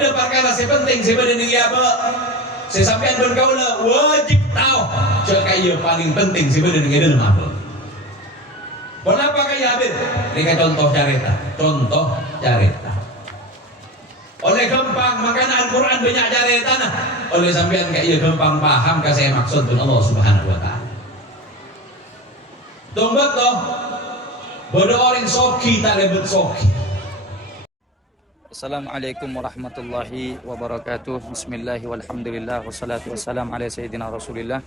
Pada perkara sepenting sebenarnya apa? Sesampean bergaula wajib tahu cakap ia paling penting sebenarnya dalam apa. Kenapa kaya habis? Ini contoh carita. Contoh carita. Oleh gampang makanya Al-Quran banyak carita nah. Oleh sampean kaya gampang paham ke saya maksud pun Allah Subhanahu Wa Taala. Tunggu toh. Bodoh orang soki tak lebet soki. Assalamualaikum warahmatullahi wabarakatuh. Bismillah walhamdulillah wassalatu wassalam ala sayyidina Rasulillah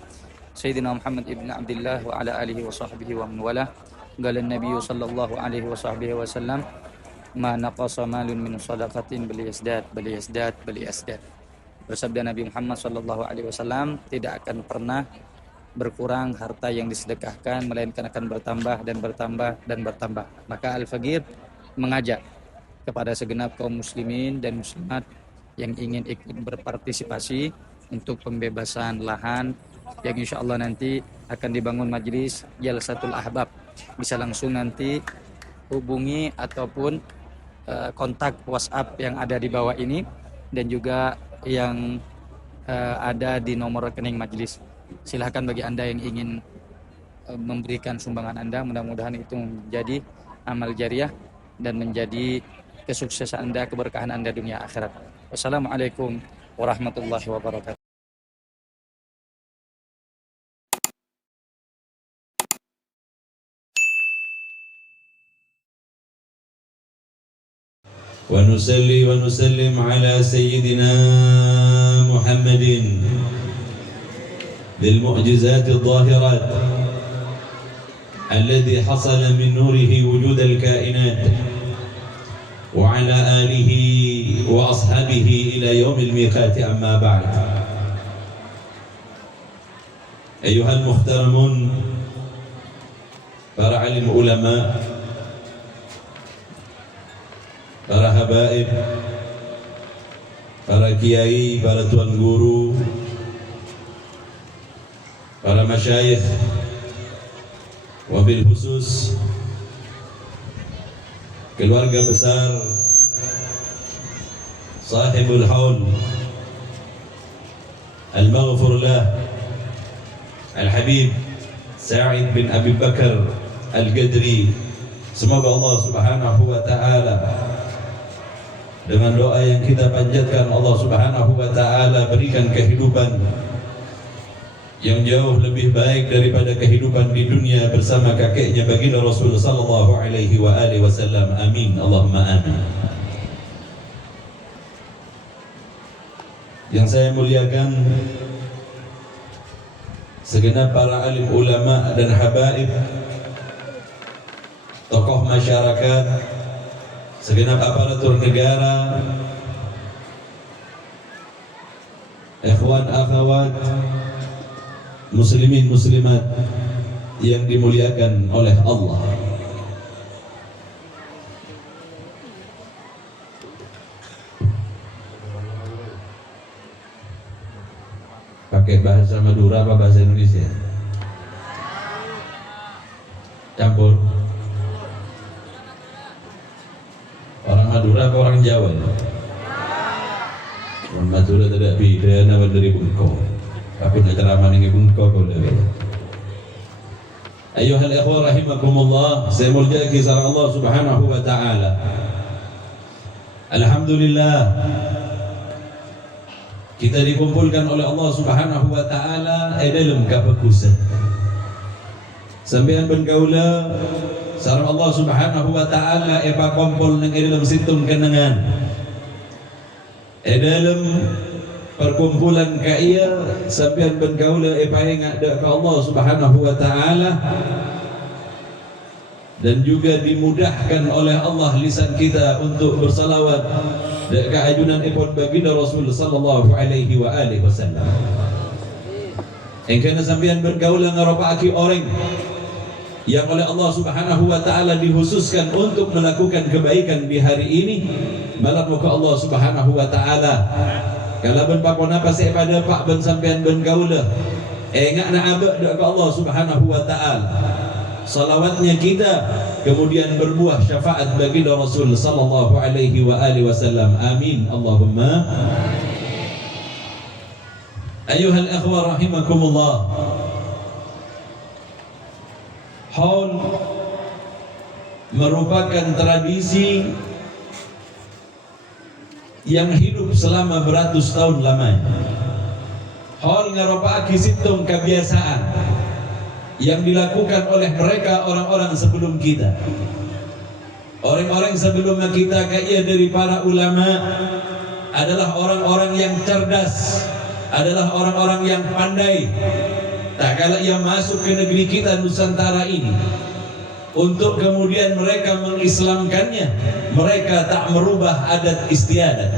Sayyidina Muhammad ibn Abdullah wa ala alihi wa sahbihi wa man wala. Qala an-nabiy sallallahu alaihi wa sahbihi wasallam ma naqasa malun min shadaqatin bal yazdad. Bersabda Nabi Muhammad sallallahu alaihi wasallam, tidak akan pernah berkurang harta yang disedekahkan melainkan akan bertambah dan bertambah dan bertambah. Maka Al-Faqir mengajak kepada segenap kaum muslimin dan muslimat yang ingin ikut berpartisipasi untuk pembebasan lahan yang insya Allah nanti akan dibangun majelis Jalsatul Ahbab. Bisa langsung nanti hubungi ataupun kontak WhatsApp yang ada di bawah ini dan juga yang ada di nomor rekening majelis. Silahkan bagi Anda yang ingin memberikan sumbangan Anda, mudah-mudahan itu menjadi amal jariah dan menjadi kesuksesan Anda, keberkahan Anda dunia akhirat. Wassalamualaikum warahmatullahi wabarakatuh. Wa nusalli wa nusallim ala sayyidina Muhammadin bil mu'jizat adh-dhahirat alladhi hasala min nurihi wujud al-kainat وعلى آله وأصحابه إلى يوم الميقات أما بعد. أيها المحترمون para alim ulama, para habaib, para kiai, para tuan guru, para masyayikh, wabil khusus keluarga besar sahibul haul al-maghfur lah al-habib Sa'id bin Abi Bakar al-Gadri, semoga Allah Subhanahu wa Ta'ala dengan doa yang kita panjatkan, Allah Subhanahu wa Ta'ala berikan kehidupan yang jauh lebih baik daripada kehidupan di dunia bersama kakeknya baginda Rasul sallallahu alaihi wa alihi wasallam. Amin. Allahumma amin. Yang saya muliakan, segenap para alim ulama dan habaib, tokoh masyarakat, segenap aparatur negara, ikhwan akhwat, muslimin muslimat yang dimuliakan oleh Allah. Pakai bahasa Madura apa bahasa Indonesia? Campur. Orang Madura apa orang Jawa? Orang Madura tidak beda nama dari Bungkong. Aku nak ceramah dengan Bungkong kau dah. Ayuhal ikhwah rahimakumullah, saya mulia kisah Allah Subhanahu wa Ta'ala. Alhamdulillah, kita dikumpulkan oleh Allah Subhanahu wa Ta'ala dalam kebagusan. Sampean bergaula sareng Allah Subhanahu wa Ta'ala epa kumpul nang dalam situng kenangan. Dalam perkumpulan kaya sampean bergaula epa ingat ke Allah Subhanahu wa Ta'ala, dan juga dimudahkan oleh Allah lisan kita untuk bersalawat dan keajunan ipun baginda Rasul sallallahu alaihi wa alihi wasallam. Engkana sampean bergaula ngaropaki orang yang oleh Allah Subhanahu wa Ta'ala dikhususkan untuk melakukan kebaikan di hari ini, malam muka Allah Subhanahu wa Ta'ala kalau ben pakona pasai pada pak ben sampean ben gaula engak nak abak dak ke Allah Subhanahu wa Ta'ala. salawatnya kita kemudian berbuah syafaat baginda Rasul sallallahu alaihi wa alihi wasallam. Amin Allahumma. Ayuhal akhwa rahimakumullah. Haul merupakan tradisi yang hidup selama beratus tahun lamanya. Haul ngaropaaki situng kebiasaan yang dilakukan oleh mereka orang-orang sebelum kita. Orang-orang sebelum kita kaya dari para ulama adalah orang-orang yang cerdas, adalah orang-orang yang pandai. Tak kala ia masuk ke negeri kita Nusantara ini, untuk kemudian mereka mengislamkannya, mereka tak merubah adat istiadat.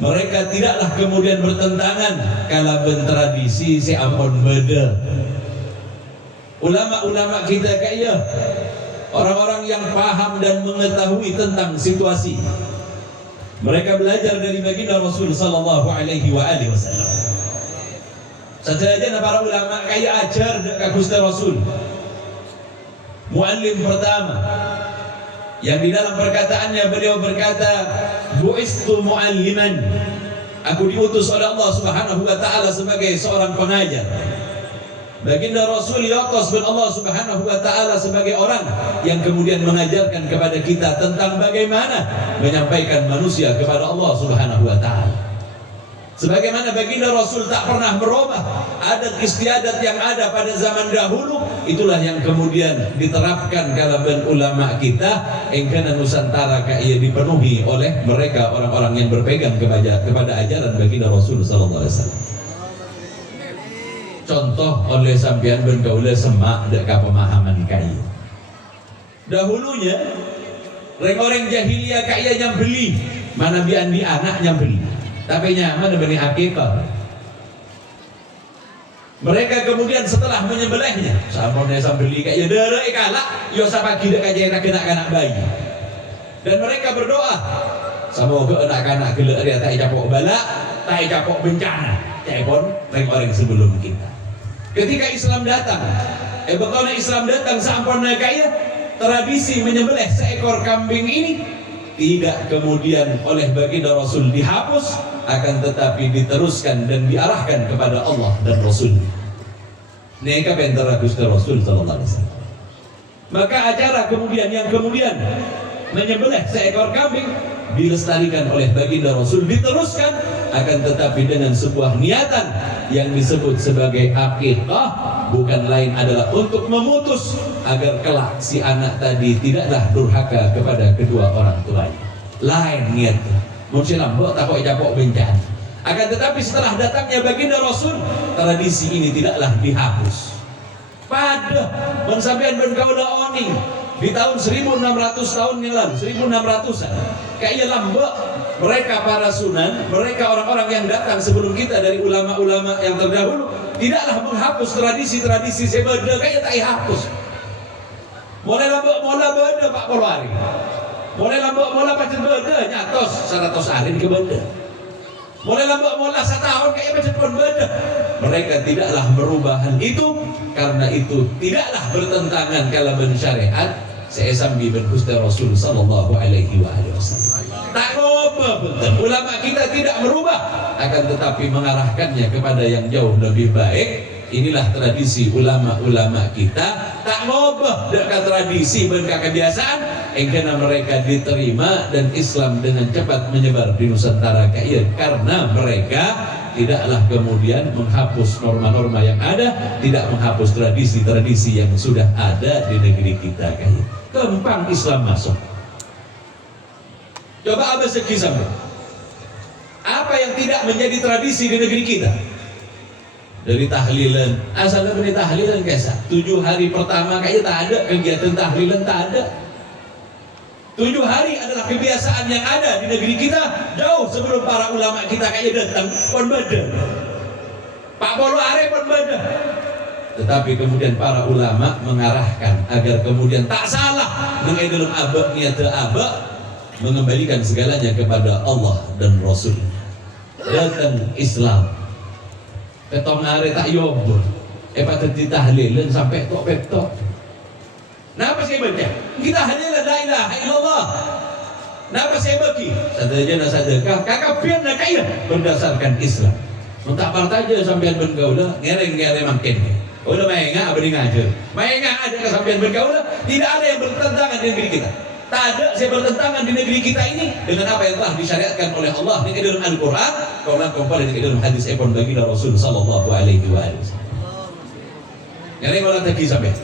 Mereka tidaklah kemudian bertentangan kala bertradisi si ampun beda. Ulama-ulama kita kaya orang-orang yang paham dan mengetahui tentang situasi. Mereka belajar dari baginda Rasul sallallahu alaihi wa alihi wasallam. Saja para ulama kaya ajar dekat Gusti Rasul. Muallim pertama yang di dalam perkataannya beliau berkata, bu'istu mualliman, aku diutus oleh Allah Subhanahu wa taala sebagai seorang pengajar. Baginda Rasul diutus oleh Allah Subhanahu wa taala sebagai orang yang kemudian mengajarkan kepada kita tentang bagaimana menyampaikan manusia kepada Allah Subhanahu wa taala. Sebagaimana baginda Rasul tak pernah merubah adat istiadat yang ada pada zaman dahulu, itulah yang kemudian diterapkan kalangan ulama kita engkana Nusantara kaya dipenuhi oleh mereka orang-orang yang berpegang kepada ajaran baginda Rasul sallallahu alaihi wasallam. Contoh oleh sampean ben kaula semak deka pemahaman kaya. Dahulunya orang-orang jahiliyah kaya yang beli, mana bian di anak yang beli. Tapi nyaman bani hakikat. Mereka kemudian setelah menyembelihnya, sampurnya sambeli kayak darah ikalak, yo sapagi dek kayak anak-anak bayi. Dan mereka berdoa, semoga anak-anak gelak dia tak capok balak, tak capok bencana. Cepon orang-orang sebelum kita. Ketika Islam datang, betulnya Islam datang sampurnya kayak tradisi menyembelih seekor kambing ini tidak kemudian oleh baginda Rasul dihapus, akan tetapi diteruskan dan diarahkan kepada Allah dan Rasul. Neka pentara Gusti Rasul sallallahu alaihi wasallam. Maka acara kemudian yang kemudian menyembelih seekor kambing dilestarikan oleh baginda Rasul, diteruskan, akan tetapi dengan sebuah niatan yang disebut sebagai akikah, bukan lain adalah untuk memutus agar kelak si anak tadi tidaklah durhaka kepada kedua orang tuanya. Lain niatnya. Mungkin lambok tak kok japok bencana. Akan tetapi setelah datangnya baginda Rasul, tradisi ini tidaklah dihapus. Pada mensampaikan berkaula oning di tahun 1600 tahun yang lalu, 1600-an, kayak lambok mereka para sunan, mereka orang-orang yang datang sebelum kita dari ulama-ulama yang terdahulu, tidaklah menghapus tradisi-tradisi sebeda kayak tak dihapus. Mulai lambok mula beda Pak Polwari. Mulai lambok mula pacet beda nyatos 100 hari ke beda. Mulai lambok mula setahun kayak pacet pun beda. Mereka tidaklah merubah hal itu, karena itu tidaklah bertentangan kalaban syariat seesambi ben Gusti Rasul sallallahu alaihi wasallam. Tak ngoba betul. Ulama kita tidak merubah, akan tetapi mengarahkannya kepada yang jauh lebih baik. Inilah tradisi ulama-ulama kita. Tak ngobah dekat tradisi dan kebiasaan, engkana mereka diterima dan Islam dengan cepat menyebar di Nusantara kaya, karena mereka tidaklah kemudian menghapus norma-norma yang ada, tidak menghapus tradisi-tradisi yang sudah ada di negeri kita kaya. Kempang Islam masuk. Coba abah sekisah, apa yang tidak menjadi tradisi di negeri kita? Dari tahlilan, asalnya dari tahlilan kisah 7 hari pertama kayaknya tak ada kegiatan tahlilan, tak ada. 7 hari adalah kebiasaan yang ada di negeri kita jauh sebelum para ulama kita kayaknya datang pun beda. Pak Polo Are pun beda. Tetapi kemudian para ulama mengarahkan agar kemudian tak salah dengan dalam abad niat abad mengembalikan segalanya kepada Allah dan Rasul. Datang Islam ketong are tak yobor patut ditahlilan sampai tok petok saya baca? Kita hanya la ilaha illallah. Napa saya bagi? Sadajana sedekah kakapian nak kaya berdasarkan Islam. Mentak partaja sampean ben gaula ngereng-ngereng makin. Udah mainga abdi ngajar. Mainga ada kesampean ben gaula, tidak ada yang bertentangan dengan negeri kita. Tak ada saya bertentangan di negeri kita ini dengan apa yang telah disyariatkan oleh Allah di dalam Al-Qur'an, kembali di dalam hadis epon baginda Rasul sallallahu alaihi wasallam. Ngereng wala tagi sampean.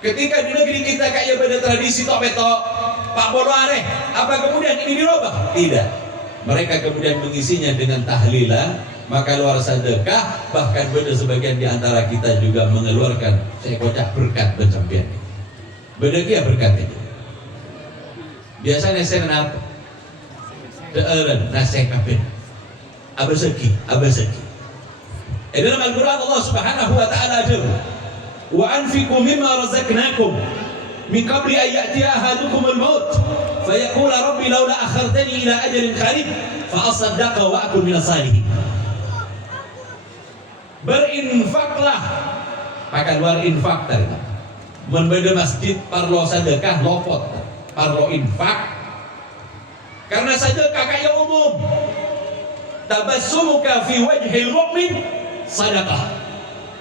Ketika di negeri kita kayak pada tradisi tok betok Pak Bodo aneh, apa kemudian ini dirubah? Tidak. Mereka kemudian mengisinya dengan tahlilan, maka luar sedekah, bahkan beda sebagian di antara kita juga mengeluarkan saya kocak berkat pencampian. Beda kia berkat itu. Biasanya saya kenapa? Deeren, nasek kapin. Abaseki. Dalam Al-Quran Allah Subhanahu Wa Taala jawab. Wa anfiqu mimma razaqnakum min qabli an ya'tiya ahadukum al-maut fayaqula rabbi laula akhartani ila ajalin qarib fa asaddaqa wa akun minas salihin. Berinfaklah, maka luar infak tadi. Membeda masjid parlo sedekah lopot, parlo infak. Karena sedekah kaya umum. Tabassumuka fi wajhil mu'min sedekah.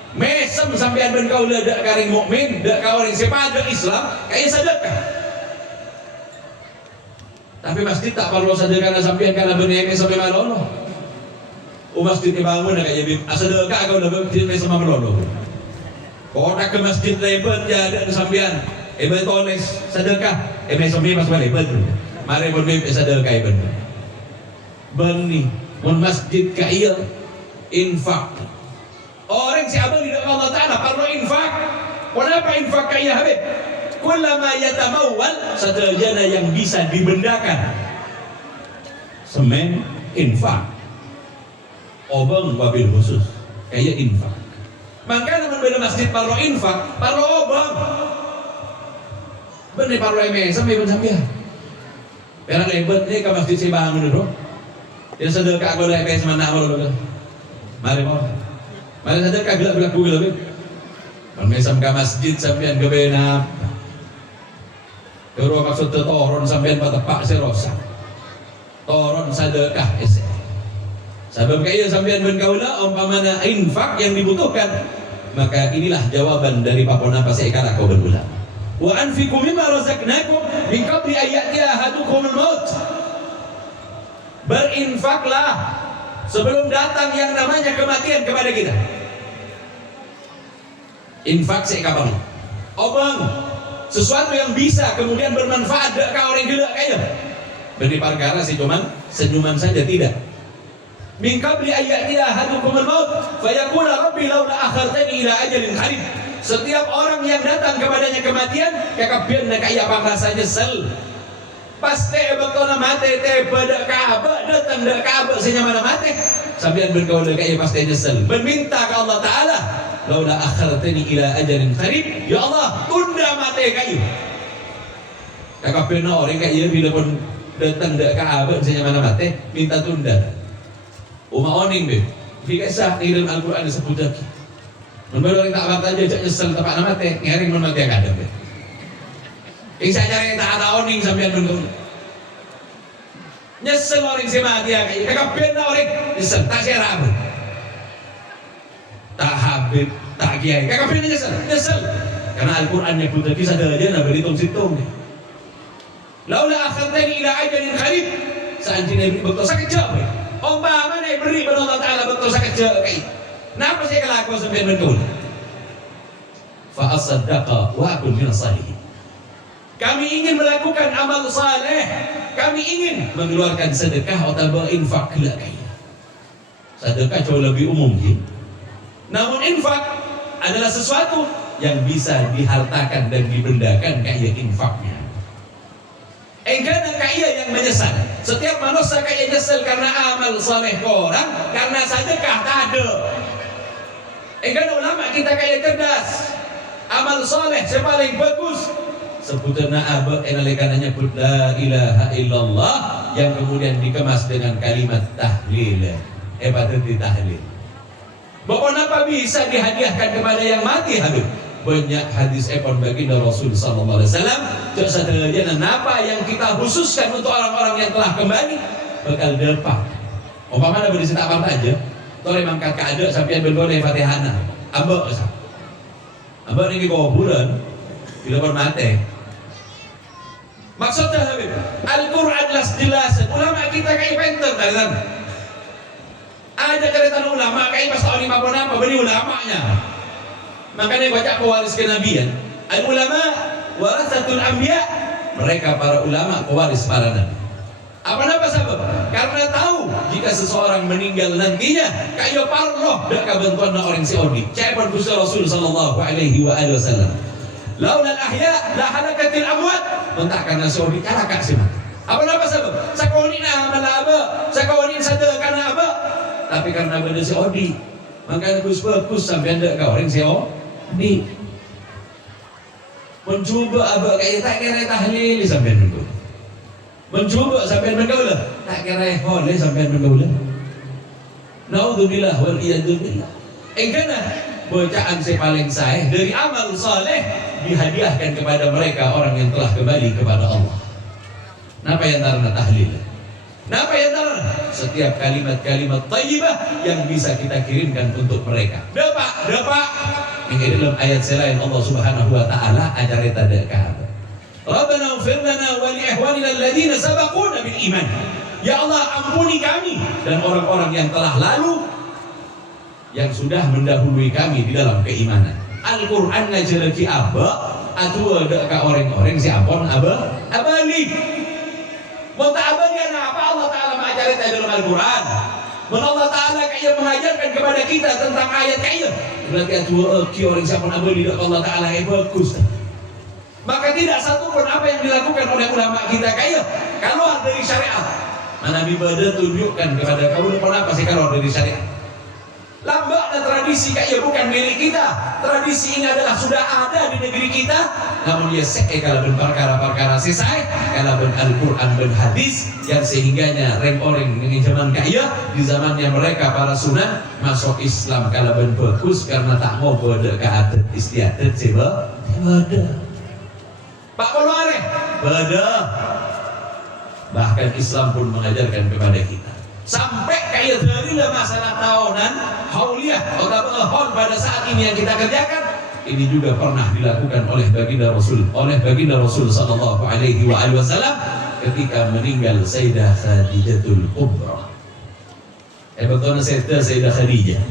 Mesem sampean ben kau dak karing mukmin, dak karing sepada Islam, kayak sedekah. Tapi masjid tak perlu sedekah sampean kana benenge sampai malono. Masjid dibangun kayak bim, sedekah kau dak masjid sama malono. Kota ke masjid lebat ya ada sampean. Ben toles sedekah, sampai mas lebat. Mari pun bim sedekah ben. Bani mun masjid kail infak. Orang si abang di depan Allah Ta'ala perlu infak. Kenapa infak kaya habib? Kullama yatamawwal, seterjana yang bisa dibendakan. Semen infak. Obang wabil khusus kaya infak. Maka namun beda masjid perlu infak, perlu obang. Bener perlu eme sampai sampai. Karena lebat ni ke masjid si bangun dulu. Yang sedekah aku dah eme semana awal dulu. Mari mau. Malah sedekah gelap-gelap Google lebih. Mesam ke masjid sampean ke benap. Kalau maksud toron sampean patepak serosak. Toron sedekah ese. Sebab kaya sampean ben kaula umpamana infak yang dibutuhkan. Maka inilah jawaban dari papona pasai kala kau berulang. Wa anfiqu mimma razaqnakum min qabli an ya'tiya ahadukumul maut. Berinfaklah sebelum datang yang namanya kematian kepada kita. Infak sekapal. Obang sesuatu yang bisa kemudian bermanfaat dak ka orang gila kaya. Beri perkara sih cuman senyuman saja tidak. Min qabli ayatiha ahadukumul maut fayaqula rabbi laula akhartani ila ajalin qarib. Setiap orang yang datang kepadanya kematian, kekabian nak kaya apa rasa nyesel. Pasti betul mati teh pada Ka'bah datang dak Ka'bah senyamana mati sampean bergaul kaya pasti nyesel meminta ke Allah Taala laula akhartani ila ajalin qarib ya Allah tunda mati kaya kakapena orang kaya bila pun datang dak Ka'bah senyamana mati minta tunda uma oning be dikasah di dalam Al-Qur'an disebut lagi membeli orang tak apa aja nyesel tepat mati ngering mun mati kadang be. Ingsa cari tak ada oning sampean bentuk. Nyesel orang si mati ya kayak kakak orang nyesel tak serap. Tak habib, tak kiai. Kakak nyesel. Karena Al-Qur'an nyebut lagi sadar aja nak berhitung-hitung. Laula akhartani ila ajalin qarib. Seanjing Nabi betul sakejap. Umpama naik beri pada Allah Taala betul sakejap kayak. Napa saya kelakuan sampean bentuk? Fa asaddaqa wa akun minas salihin. Kami ingin melakukan amal saleh, kami ingin mengeluarkan sedekah atau berinfak kelak kaya. Sedekah jauh lebih umum gitu. Namun infak adalah sesuatu yang bisa dihartakan dan dibendakan kaya infaknya. Engkau kaya yang menyesal. Setiap manusia kaya nyesal karena amal saleh orang, karena sedekah tak ada. Engkau ulama kita kaya cerdas. Amal saleh yang paling bagus. Sebutana abad enalekananya la ilaha illallah yang kemudian dikemas dengan kalimat tahlil. Patut ditahlil. Bahwa apa bisa dihadiahkan kepada yang mati habib? banyak hadis epon baginda Rasul sallallahu alaihi wasallam. Cak sadayana napa yang kita khususkan untuk orang-orang yang telah kembali bakal depak. Umpama ada berisi tak apa aja. Toleh mangkat kada sampean bergone Fatihana. Ambek asa. Ambek niki kuburan bila pun mate. Maksudnya Habib, Al-Qur'an jelas ulama kita kayak penter kan. Ada cerita ulama kayak pas tahun 50 apa beri ulamanya. Makanya baca pewaris kenabian. Al-ulama warasatul anbiya. Mereka para ulama pewaris para nabi. Apa sebab? Karena tahu jika seseorang meninggal nantinya kaya parloh dak kabantuan orang seodi. Caipan Gusti Rasul sallallahu alaihi wasallam. Laulal ahya la halakatil amwat. Mentak karena seodi kalaka sih. Apa sebab? Sakoni na malaba, sakoni sada kana apa? Tapi karena benda seodi, makanya bagus sampai anda kau orang seodi. Mencoba abah kayak tak kira tahlil sampai nunggu. Mencoba sampai mengaula, tak kira boleh sampai mengaula. Naudzubillah wal iyadzubillah. Engkana bacaan saya paling sahih dari amal saleh dihadiahkan kepada mereka orang yang telah kembali kepada Allah. Napa yang tarana tahlil? Napa yang tarana? Setiap kalimat-kalimat thayyibah yang bisa kita kirimkan untuk mereka. Dapat. Ini dalam ayat selain Allah Subhanahu wa taala ajarita deka. Rabbana ighfir lana wa li ikhwanina alladziina sabaquna bil iman. Ya Allah, ampuni kami dan orang-orang yang telah lalu yang sudah mendahului kami di dalam keimanan. Al-Qur'an ngajaraki aba atu ada ka orang-orang si ampun aba abali. Mau tak abali apa Allah taala mengajarkan dalam Al-Qur'an. Men Allah taala kaya mengajarkan kepada kita tentang ayat kaya. Berarti atu orang si ampun abali Allah taala bagus. Maka tidak satu pun apa yang dilakukan oleh ulama kita kaya keluar dari syariat. Mana ibadah tunjukkan kepada kamu apa sih keluar dari syariat. Lambat dan tradisi kaya bukan milik kita. Tradisi ini adalah sudah ada di negeri kita. Namun dia kalau perkara-perkara selesai kalau Al-Quran dan hadis yang sehingganya orang dengan zaman kaya di zamannya mereka para sunan masuk Islam kalau bagus karena tak mau beda ke adat istiadat seba beda. Pak Polware, beda. Bahkan Islam pun mengajarkan kepada kita. Sampai kayak dari masalah tahunan, hauliyah atau haul pada saat ini yang kita kerjakan, ini juga pernah dilakukan oleh baginda Rasul sallallahu alaihi wasallam ketika meninggal Sayyidah Khadijatul Kubra. Betul Sayyidah Khadijah.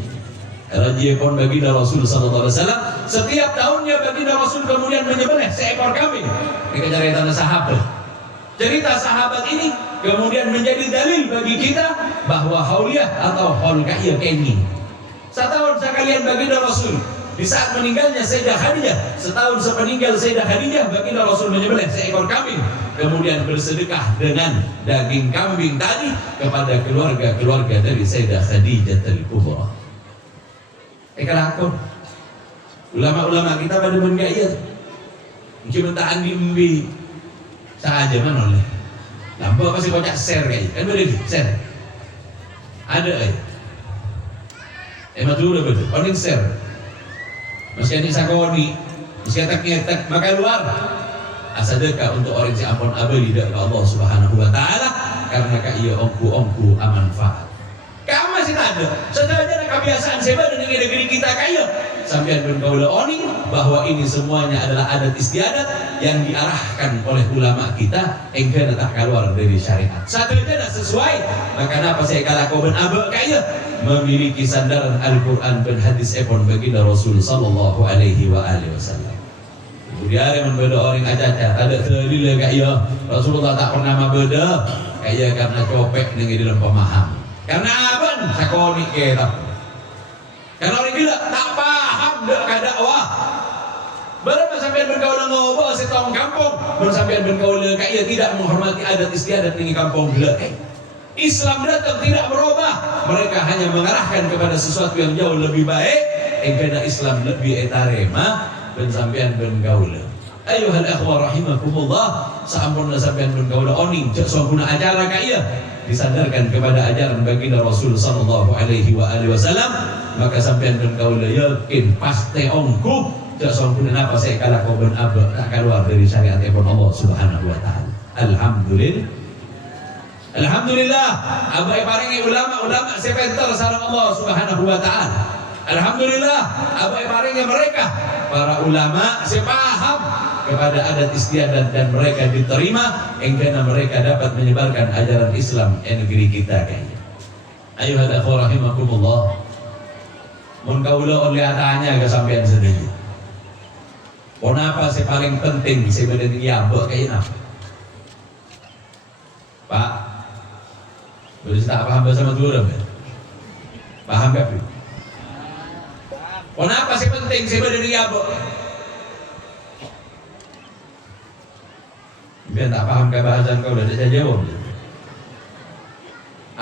Raja pun baginda Rasul sallallahu alaihi wasallam setiap tahunnya baginda Rasul kemudian menyembelih seekor kambing. Ini cerita sahabat. Cerita sahabat ini kemudian menjadi dalil bagi kita bahwa hauliyah atau haul kaya keni. Setahun sekalian baginda Rasul di saat meninggalnya Sayyidah Khadijah, setahun sepeninggal Sayyidah Khadijah baginda Rasul menyembelih seekor kambing, kemudian bersedekah dengan daging kambing tadi kepada keluarga dari Sayyidah Khadijah Al-Kubra. Kelakon ulama-ulama kita pada menggaya mungkin mentaan di embi saja mana oleh lampu apa sih kocak share kayak kan boleh share ada betul paling share masih ini sakoni masih ngetek maka luar asadeka untuk orang si ampun abadi dari Allah Subhanahu wa taala karena kaya ongku amanfaat. Kamu masih ada. Sebenarnya kebiasaan seba dan negeri kita kaya. Sampai bergaul oni bahwa ini semuanya adalah adat istiadat yang diarahkan oleh ulama kita engkau tak keluar dari syariat. Sebenarnya sesuai. Maka apa saya kalakoban abak kaya memiliki sandaran Al-Quran dan hadis epon baginda Rasul sallallahu alaihi wasallam. Kemudian yang membeda orang aja ada terlihat kaya Rasulullah tak pernah membeda kaya karena copek dengan dalam pemaham. Karena apa? Sakoni kita. Karena orang gila tak paham dak dakwah. Berapa sampai bergaul ngobrol setong kampung, bersampai bergaul kaya tidak menghormati adat istiadat di kampung gila. Islam datang tidak merubah. Mereka hanya mengarahkan kepada sesuatu yang jauh lebih baik. Karena Islam lebih etarema dan sampean bergaul. Ayuhal akhwa rahimakumullah, sampun sampean bergaul oning cek soguna acara kaya disandarkan kepada ajaran baginda Rasul sallallahu alaihi wasallam, maka sampean bergaul yakin pasti ongku Jak songkunan apa saya kalah kau ben abad tak keluar dari syariat Allah Subhanahu wa taala. Alhamdulillah. Alhamdulillah abai paringi ulama-ulama sepenter sareng Allah Subhanahu wa taala. Alhamdulillah abai paringi mereka para ulama sepaham kepada adat istiadat dan mereka diterima engkana mereka dapat menyebarkan ajaran Islam di negeri kita kayaknya. Ayuhal akhwah rahimakumullah. Mun kaula oleh atanya ke sampean sendiri. Kenapa sih paling penting sebenarnya ya buat kayak apa? Pak, boleh tak paham bahasa Madura? Paham gak? Kenapa sih penting sebenarnya ya buat? Biar tak paham ke bahasan kau udah saya jawab.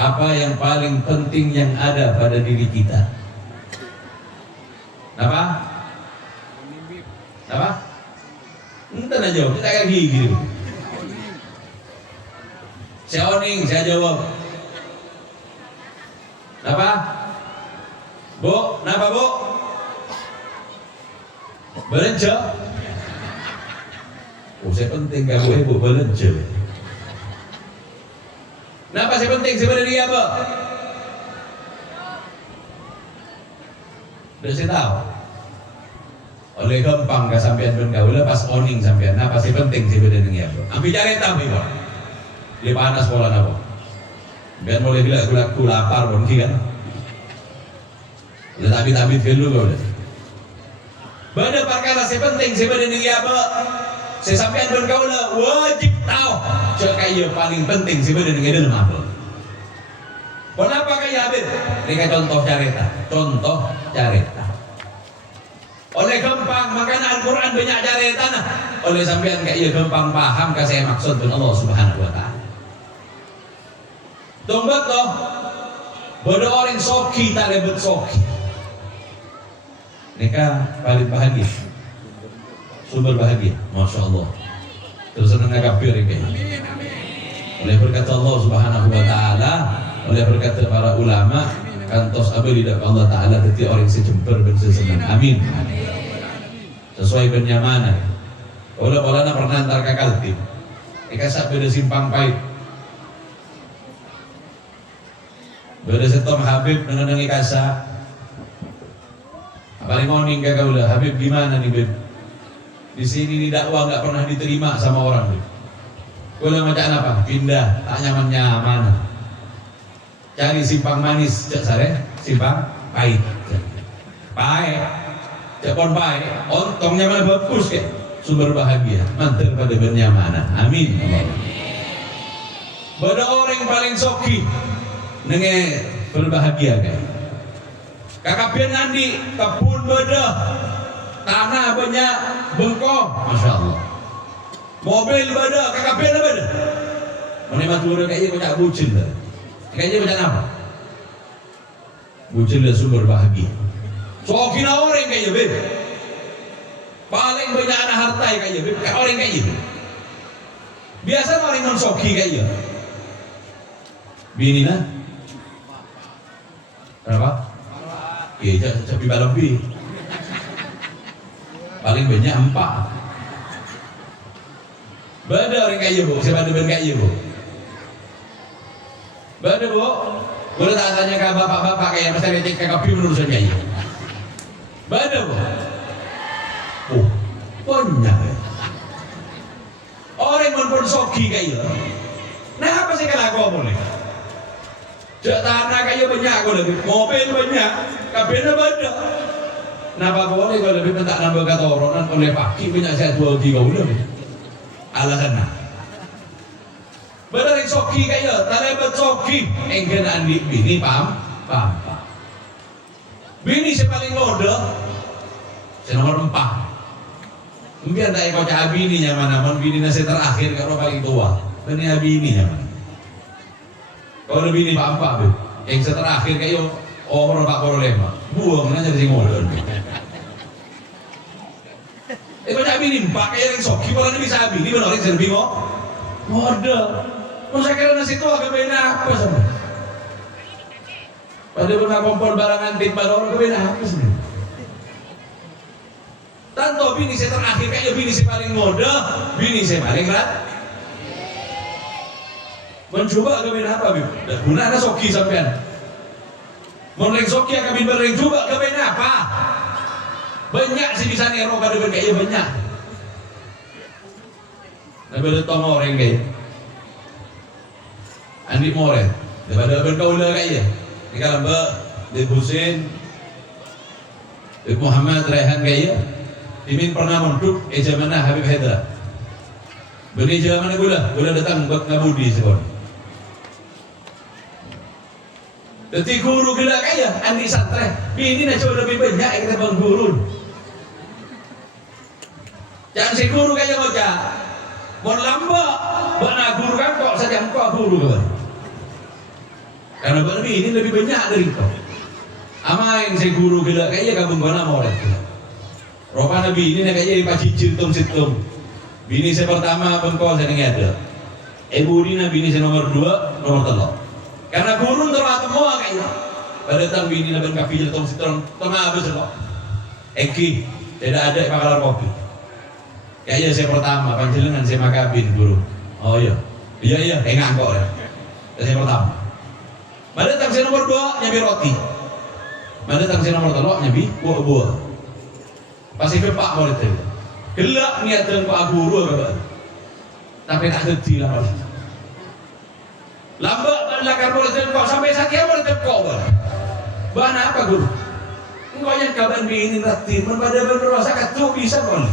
Apa yang paling penting yang ada pada diri kita? Apa? Apa? Entah nak jawab, kita kayak gigi. Saya oning, saya jawab. Apa? Bu, kenapa bu? Belanja? Oh, saya penting gak boleh bu belanja. Kenapa saya penting sebenarnya apa? Udah saya tahu. Oleh gampang ke sampean ben gaula pas oning sampean. Apa sih penting sih beda dengan apa? Ambil cari tahu ibu. Di panas sekolah napa? Biar boleh bilang aku lapar bon kan. Udah tapi dulu kau udah. Bada perkara sih penting sih beda dengan apa? Saya sampean ben gaula wajib tahu. Cek kayak paling penting sih beda dengan apa? Kenapa kayak habis? Ini contoh carita. Contoh carita. Oleh gampang makanya Al-Quran banyak carita nah. Oleh sampean kayak gampang paham ke saya maksud dengan Allah Subhanahu wa taala. Tunggu toh. Bodoh orang soki tak lebet soki. Nikah paling bahagia. Sumber bahagia, Masya Allah. Terus senang kafir kayak. Oleh berkat Allah Subhanahu wa taala, oleh berkat para ulama kantos abadi dak Allah taala dadi orang sejember ben sesenang. Amin. Sesuai benyamanan. Olah-olahna pernah antar ka Kaltim. Ika sak beda simpang pahit. Beda setom Habib dengan ikasa. Paling morning ka kaula, Habib gimana nih Beb? Di sini di dakwah enggak pernah diterima sama orang Beb. Kaula macam apa? Pindah, tak nyaman-nyaman. Cari simpang manis, cek sare, simpang pahit. Pahit. Cepon baik, ontongnya mana bagus ya, sumber bahagia, mantel pada bernyamanan, amin. Pada orang yang paling soki, nenge berbahagia kan. Kakak nanti kebun beda, tanah banyak, bengkok, masya Allah. Mobil beda, kakak beda. Menikmat turun kayaknya banyak bucin dah. Kayaknya banyak apa? Bucin dan sumber bahagia. Sokin orang kayaknya beda. Paling banyak anak harta kayaknya beda. Orang kayaknya. Biasa orang mensoki kayaknya. Bini lah. Kenapa? Iya, capi balong bi. Paling banyak 4. Beda orang kayaknya bu. Siapa ada ben kayaknya bu? Beda bu. Boleh tak tanya ke bapak-bapak kayak mesti recek ke kopi menurut saya. Bada bu. Oh, banyak ya. Orang pun soki kayak nah apa sih kalau aku boleh? Cek tanah kayak banyak aku lebih, mobil banyak, kabinnya banyak. Kenapa boleh kalau lebih minta nambah kata orang oleh pagi banyak saya 2-3 udah. Alasannya. Benar yang soki kayak, tak lebat soki. Enggan andi bini paham. Bini si paling mode, si nomor 4. Mungkin tak ikut bini nyaman, bini nasi terakhir kalau paling tua. Bini bini nyaman. Kalau bini Pak, yang terakhir kayak orang Pak Lema, buang aja dari mode. Ikut bini Pak kayak yang soki, orang bisa bini benar yang serbi mode. Masa kira nasi tua kebena apa sama? Pada pernah kompor barang antik pada orang kebena apa sih? Tak bini saya terakhir kayak bini saya paling mode, bini saya paling rat. Mencoba kami apa bib? Guna ada soki sampean. Menreng soki kami bereng coba kami apa? Banyak sih bisa nih roh kada kayak banyak. Nabi datang orang kayak Andi More, daripada berkaulah kayak di kalamba di Husin, di Muhammad Rehan kayak Timin pernah monduk mana Habib Haidar. Beri mana gula datang buat ngabudi sekolah. Jadi guru gila kaya, andi santri, ini nak coba lebih banyak kita bang guru. Jangan si guru kaya baca, mau lambak, bana guru kan kok saja kau guru kan? Karena lebih ini lebih banyak dari kau. Ama yang si guru gila kaya gabung bana mau deh. Ropa nabi ini nak kaya di pacicir situm. Bini saya pertama bengkau saya ada. Ibu Dina bini saya nomor 2, nomor 3. Karena gurun terlalu semua kayaknya. Pada tahun bini naben kapi tong sitron tengah habis loh. Eki tidak ada bakalan kopi. Kayaknya saya pertama panjenengan saya makabin guru. Oh iya, enggak kok ya. Saya pertama. Pada tahun saya nomor 2 nyabi roti. Pada tahun saya nomor 3 nyabi buah. Pasti pepak mau itu. Gelak niat dengan pak guru apa? Tapi tak henti lah. Lambat belakang boleh tengkok sampai sakit boleh tengkok ber. Bahan apa guru? Engkau yang kaban bini ratin, pada berdosa katu bisa boleh.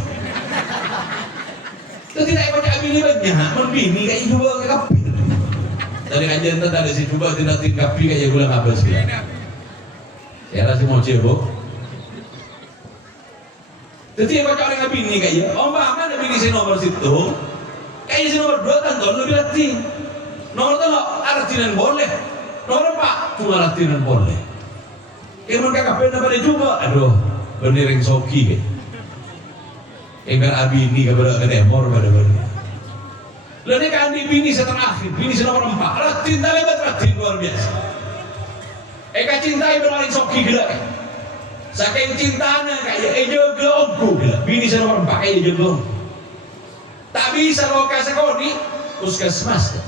Itu tidak banyak bini banyak, membini kayak juga kapi. Tadi kajian tadi si coba tidak kapi kayak gula ngabas gula. Ya rasa mau cebok. Jadi yang baca orang bini kayak, mana ada bini si nomor situ? Kayak si nomor 2 kan tahun lebih ratin. Nomor 3 artinan boleh, nomor 4 cuma artinan boleh. Yang mereka kapten pada juga, aduh, bener yang soki kan. Yang abi ini kepada kedemor pada bener. Lalu kan di bini seterakhir, bini nomor 4, ratin tak lebat ratin luar biasa. Eka cintai bermain soki gila kan. Saking cintanya kayak jaga omku gila, bini nomor 4 kayak jaga. Tak bisa lo kasih koni, puskesmas.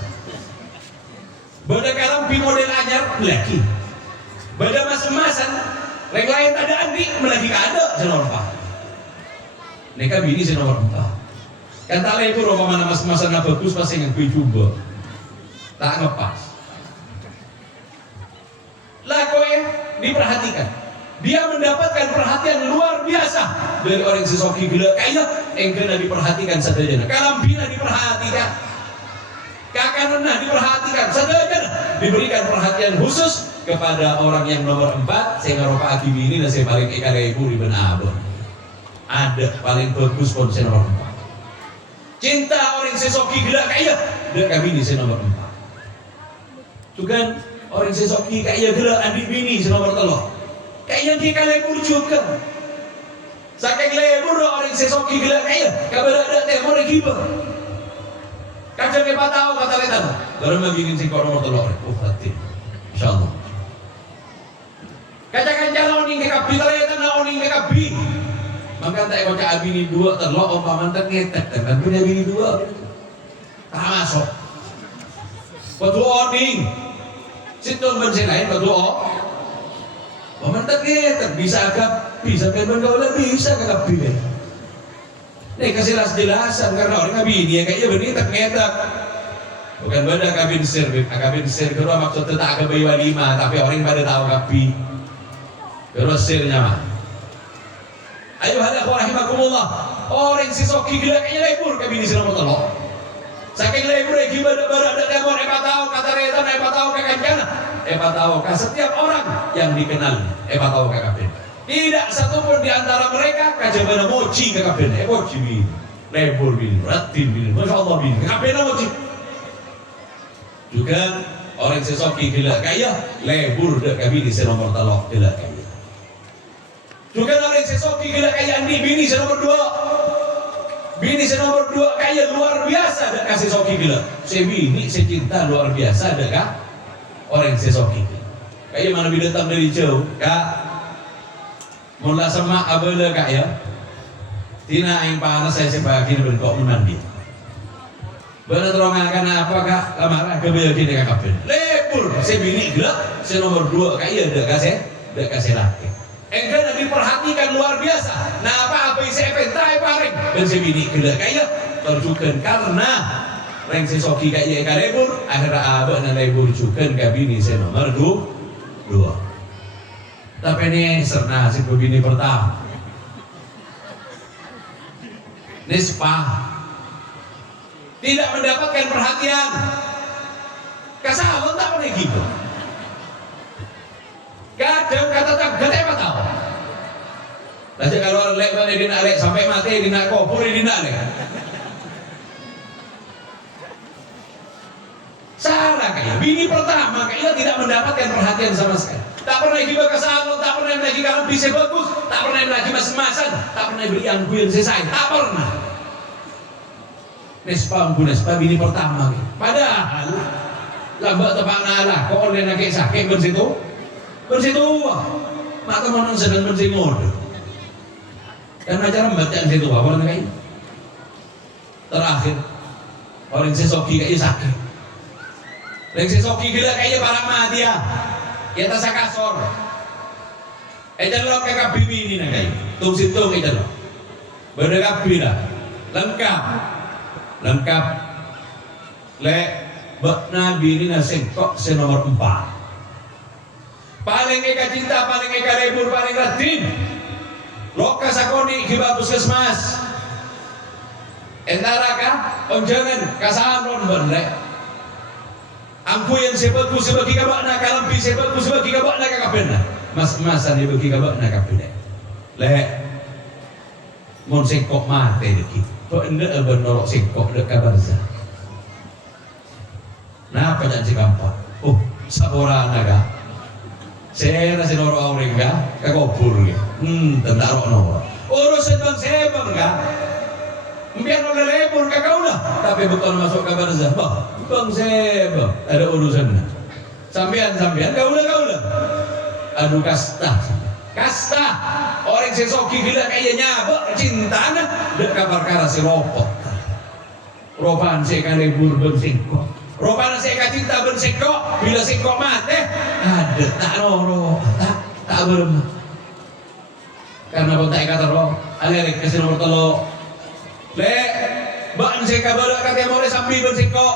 Bada kalampi model anyar melaki. Bada mas-masan, yang lain tak ada andi melaki ada nomor 4. Neka bini nomor 4. Kata lain itu roh mana mas-masan na bagus pasti ngakui juga. Tak ngepas. Lagu diperhatikan. Dia mendapatkan perhatian luar biasa dari orang sesoki gila kaya yang kena diperhatikan sadajana. Kalampina diperhatikan. Kakanana diperhatikan, sadajana diberikan perhatian khusus kepada orang yang nomor 4 sehingga roka akibi ini dan saya paling ikan ibu di benabon. Ada paling bagus pun saya nomor 4. Cinta orang sesoki gila kaya dan kami ini saya nomor 4. Juga orang sesoki kaya gila adik bini saya nomor 3. Kaya dia kalebur juga. Saking lebur orang sesoki gila kaya kabar ada temor gibah. Kacang kepa tahu kata letan. Baru bikin si nomor 3. Oh hati. Insyaallah. Kacang oning ke kapi letan oning ke kapi. Maka tak baca abini 2 terlok umpaman terngetek kan punya bini 2. Tak masuk. Waktu oning. Situ bensin lain waktu Pemerintah kita bisa kapi sampai bergaul bisa kapi. Nih kasih jelasan karena orang kabin ya kayaknya benih tak ngetak. Bukan beda kabin sir kedua maksudnya tak agak bayi walima tapi orang pada tahu kapi. Terus sirnya mah. Ayo hadirin rahimakumullah. Orang si soki gila kayaknya lebur kabin sir nomor 3. Saking lebur lagi pada ada temor tahu kata retan tahu kekancana. Tahu setiap orang yang dikenal tahu kabin. Tidak satu pun di antara mereka kajabana mochi ke kabin. Mochi bin, lebur bin, ratin bin, masya Allah bin, kabin mochi. Juga orang sesoki gila kaya lebur dek kabin di nomor 3 gila kaya. Juga orang sesoki gila kaya andi bini nomor 2. Bini nomor 2 kaya luar biasa dek kasih soki gila. Si bini secinta luar biasa dek kah? Orang sesoki. Kaya mana bila datang dari jauh kak. Mula sama abala kak ya. tina yang panas saya sebagi bentuk mandi. Bener terongakan apa kak? Lamaran kebaya gini kak kapten. Lebur, saya bini gelap, saya nomor 2 kak iya dek kasih laki. Engkau diperhatikan luar biasa. Nah apa saya pentai paring dan saya bini gelap kak iya terjukan karena reng sesoki kak iya kak lebur akhirnya abah dan lebur jukan kak bini saya nomor 2. Tapi ini serna si bini pertama. Nispa tidak mendapatkan perhatian. Kasahabat tak pernah gitu. Kadang kata tak gede apa tahu. Lalu kalau orang lek mana dina lek sampai mati dina kubur dina lek. Salah kayak bini pertama kayak tidak mendapatkan perhatian sama sekali. Tak pernah gibah kasahabat, tak pernah lagi kalau bisa bagus, tak pernah lagi mas-masan, tak pernah beli yang gue selesai, tak pernah. Nespa bini pertama. Padahal lambat tepak nalah kok oleh nakik sakit bersitu maka mana sedang bersingod dan acara membacaan situ apa orang kayak terakhir orang sesoki kayak sakit orang sesoki gila kayak barang mati ya ya tas kasor lo kakak bibi ini kayak tung situ lo berdekap bila lengkap lek bak nabi ini nasib kok nomor 4 paling eka cinta paling eka lebur paling ratin loka sakoni kiba puskesmas entara ka onjangan kasaron benrek angku yang sebagus sebagi kabak na kalampi sebagus sebagi kabak na kakapena mas-masan dia bagi kabak na kapena lek mon sekok mate deki kok enggak benorok sekok dek kabarza. Nah apa janji gampang? Sabora naga. Saya nasi noro auring ga, kagopur ga. Tentarok noro. Urusan bang sebang ga. Biar oleh lebur kagak udah. Tapi betul masuk kabarza. Bang sebang ada urusannya. Sampian kau udah. Aduh kasta. Orang sesoki gila kayaknya cinta nah dek kabar kara si ropot ropan si kalebur bensingko ropan si cinta bensingko bila singko mati ada tak noro tak berma karena kontak kata roh alerik kasih nomor telo le bang si kabar kata more sambil bensingko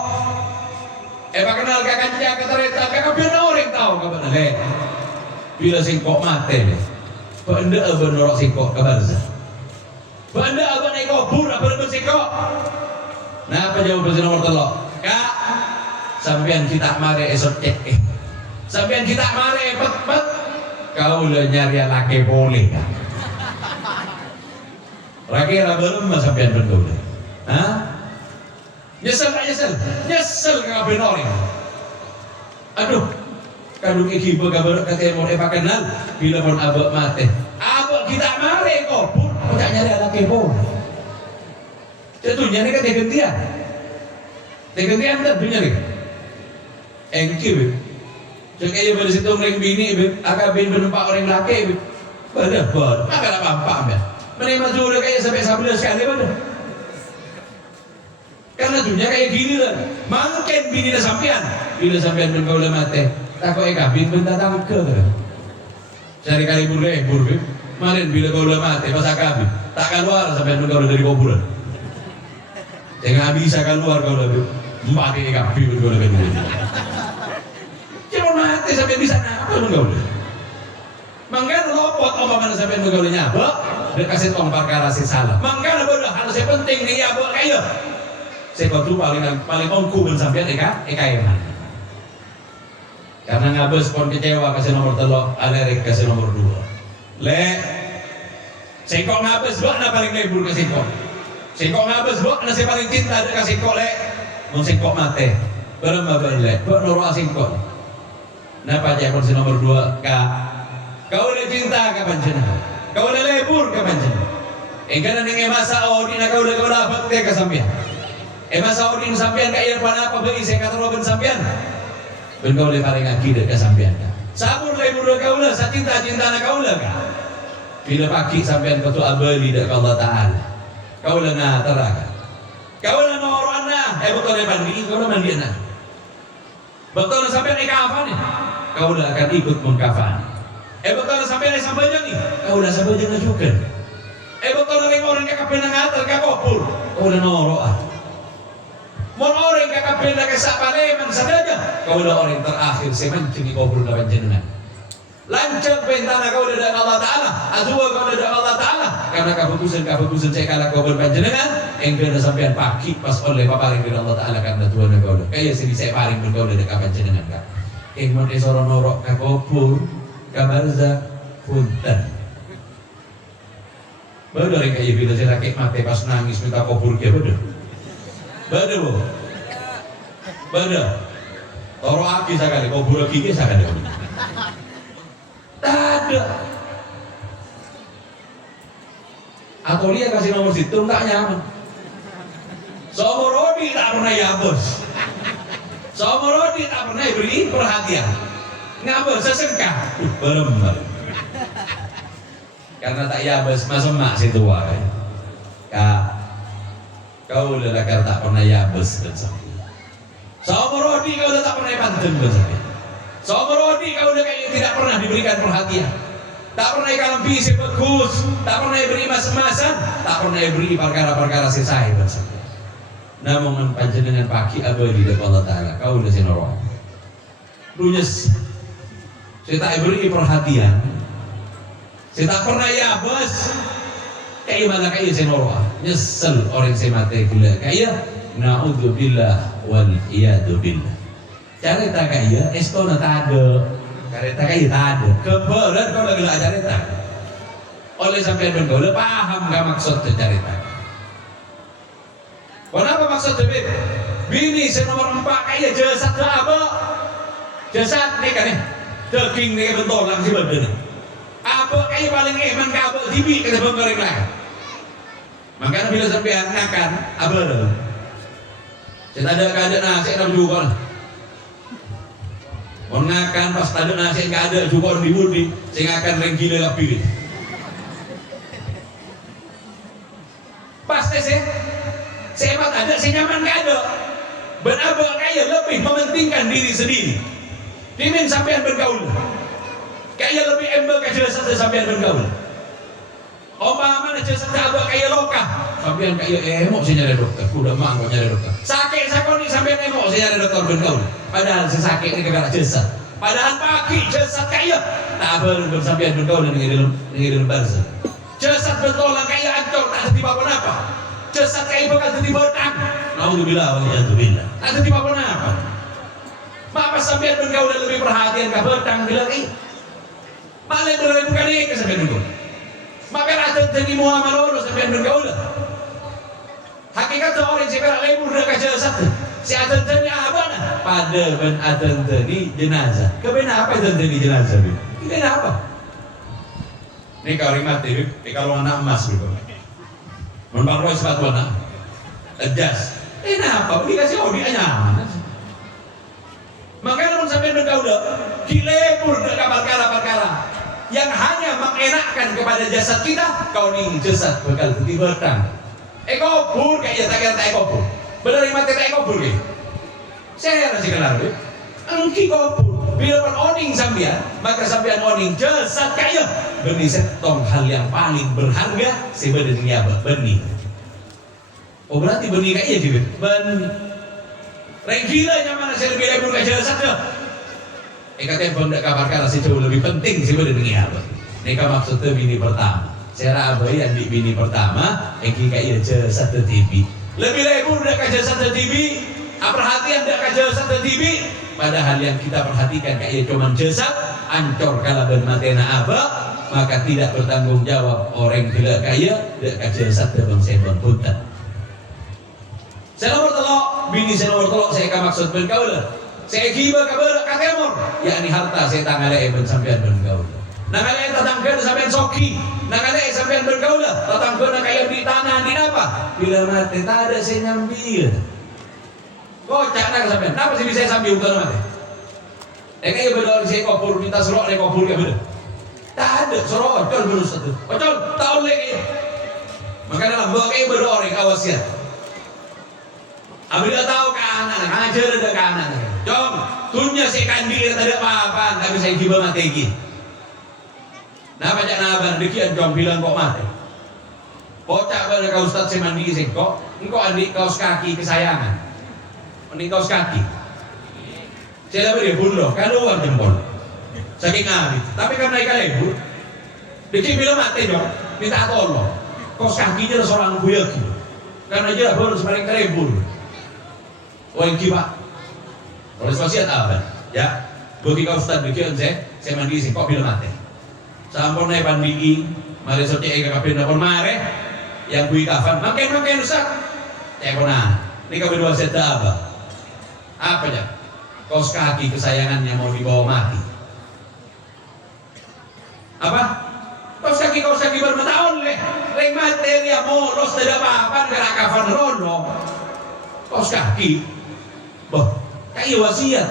pak kenal kakak kata reta kakak biar orang tahu kabar le bila singko mati le benda abang norok singkok kabarza benda abang naik kubur abang bersingkok nah apa jawab nomor telok kak sampean kita mare esok cek sampean kita mare pet kau udah nyari laki boleh kan laki belum mas sampean bentuk nyesel kak benoreng aduh kadung ibu kabar kata mau kenal bila pun abak mati abak kita mare kubur tak nyari anak kebo jatuhnya ni kan tegentian tak dunia ni engki cek aja pada situ orang bini agak bin berempat orang laki pada agak apa menerima juri kayak sampai 11 kali pada karena dunia kayak gini lah mungkin bini dah sampean bila sampean bergaul mati takut kabin bentar tangke cari kali lebur kemarin bila kau udah mati pas kabin tak keluar sampai kau dari kuburan jangan bisa keluar kau udah mati kabin kau udah kabin cuma mati sampai bisa apa kau udah mangga lopot mana sampai kau udah nyaba dan kasih tong perkara si salah mangga bodoh harus yang penting nih ya buat kayu saya kau paling ongku ben sampai eka yang karena ngabes pon kecewa kasih nomor telok alerik kasih nomor 2 le singkok ngabes buat na paling lebur ke singkok ngabes buat na si paling cinta ada ke singkok le mau singkok mate berapa le buat noro singkok napa aja pon si nomor 2 kak kau udah cinta kapan cina kau udah lebur kapan cina engkau nanti masa odi na kau udah dapat teh kesampian masa odi sampian kaya apa beli saya kata Robin sampian ben kau le paling akidah kesampian ka sabur lebur kau lah cinta na kau lah ka bila pagi sampean ketua abadi dak Allah Ta'ala kau lana teraga. Kau lana orangna, betul mandi, kau lana mandi na. Betul sampai kafan, kau lah akan ikut mengkafan. Betul sampai sambajang ni, kau lah sambajang juga. Betul orang yang kapena ngatar kakopur, kau lana oroa. Mon orang yang kapena kesapaleman saja, kau lah orang terakhir semancing di kubur lawan jenengan. Lancar bentana kau dari Allah Ta'ala, adua kau dari Allah Ta'ala, karena keputusan saya kalah kau berpanjenengan, yang kena sampean pagi pas oleh paparing dari Allah Ta'ala karena Tuhan kau dah. Kayak sini saya paring kau dari panjenengan kan. Yang mau disoro norok ke kubur, ke barzak, punten. Baru yang kayak bila saya rakit mati pas nangis minta kubur dia baru. Baru. Toro aki sekali, kubur aki sekali. Tak ada. Atau dia kasih nomor situ tak nyaman. Seumur rodi tak pernah yabos. Seumur rodi tak pernah beri perhatian. Ngabos sesengkah. Berembar. Karena tak yabos masa mak situ wae. Kau udah tak pernah yabos dan sampai. Seumur rodi kau udah tak pernah pantun dan sampai. Seumur rodi kau udah kayak tidak pernah diberikan perhatian, tak pernah ikan bisi bagus, tak pernah beri mas-masan, tak pernah beri perkara-perkara selesai bersama. Namun panjenengan pagi abadi dari Allah Ta'ala, kau udah sinorong. Lunyes, saya tak beri perhatian, saya tak pernah ya bos, kayak mana kayak sinorong, nyesel orang saya mati gila, kayak naudzubillah wal iyadzubillah. Carita kaya, estona tade, carita kaya tade. Keberan kau lagi lah carita. Oleh sampai kau le paham gak maksud carita. Kenapa maksud bini? Bini senomor 4 kaya jasad apa? Jasad ni kan daging ni bentuk langsung badan. Apa kaya paling eman kabel tibi kata pengering lah. Makanya bila sampai akan apa? Saya tak ada keadaan nasi nak juga. Mengakan pas tadi nasi nggak ada juga orang dibudi, saya akan renggila lebih. Pasti saya mat ada, saya nyaman nggak ada. Benar-benar kaya lebih mementingkan diri sendiri. Dimin sampean bergaul, kaya lebih embel kejelasan sampean bergaul. Mana jasa abah kaya lokah, sampean kaya emok saya nyari dokter, udah mangko nyari dokter. Sakit sakoni sampean emok saya nyari dokter bergaul. Padahal si sakit ini kagak jasad. Padahal pagi jasad kaya, tak perlu sampean bergaul dengan dalam bangsa. Jasad bertolak kaya ancur, tak tertiba pun apa. Jasad kaya bakal tertiba tak. Naudzubillah waliyadzubillah. Tak tertiba pun apa. Maka sampean bergaul lebih perhatian kah betang bilang malah bergaul bukan ini sampean bergaul. Maka ada jadi muamalah orang sampai bergaul. Hakikat orang yang lebur dah kerja satu. Si ada tanya apa nak? Pada ben ada tadi jenazah. Kebena apa ada tadi jenazah? Kebena apa? Ini kau mati, ini kalau anak emas gitu. Membangkoi sepatu anak, tejas. Ini apa? Dikasih hobi aja. Makanya orang sampai bergaul, dilebur dengan perkara-perkara yang hanya mengenakkan kepada jasad kita. Kau nih jasad bakal tiba datang. Ekobur kayak tak kira ekobur. Benar mati tak ekobur ke? Saya nasi kenal tu. Engki kobur. Bila pun oning sambian, maka sambian oning jasad kaya. Benih setong hal yang paling berharga sebenarnya apa? Benih. Oh berarti benih kaya juga. Ben. Renggila nyaman saya lebih lebur ke jasad tu. Katanya benda kabar-kabar sih jauh lebih penting sih pada dunia apa? Neka maksudnya bini pertama. Saya abai yang di bini pertama, yang kayak jasad TV. Lebih lebur dah ke jasad TV, perhatian dah ke jasad TV. Padahal yang kita perhatikan kayak cuma jasad, ancor kalau bermatena apa, maka tidak bertanggung jawab orang tidak kaya, dah ke jasad terbang sebon punten. Saya nomor telok, bini saya nomor telok, saya akan maksud bergaul. Saya giba kabar katemor, yakni harta saya tanggalai sampean bergaul. Nangalai tatangkeun sampean soki, nangalai sampean bergaul, tatangkeun kayak di tanah di apa? Bila mati tak ada saya nyambil. Kocak nak sampean, kenapa sih bisa sambil utara mati? Kayak berdoa saya kopur minta surok dari kopur ke bener. Tak ada surok, ocol bener satu, ocol tahu lagi. Maka dalam bawa kayak beroreng awasnya. Abis tahu ke anak, ajar ada ke anak. Jom, tunya si kandir tak ada apa-apa, tapi saya tiba mati lagi. Nah baca nabar, dekian jom bilang kok mati. Kocak pada kau ustaz saya mandi sih kok, engkau adik kaos kaki kesayangan, mending kaos kaki. Saya dapat dia bunuh, keluar jempol, saking ngabit. Tapi karena ikan ibu, dekian bilang mati jom, minta tolong. Kaos kakinya seorang buaya gitu, karena dia baru semakin kelebur. Oh yang kibat, oleh wasiat apa? Ya, bagi kau ustaz dekian saya mandi sih kok bilang mati. Sampun naik pandigi, mari sote eka kapin dapur mare, yang kui kafan makin rusak. Pernah, ini kau berdua sedap apa? Apa ya? Kaos kaki kesayangannya mau dibawa mati. Apa? Kaos kaki bertahun leh materi ya molos tidak apa-apa karena kafan rono. Kaos kaki, boh, kayak wasiat.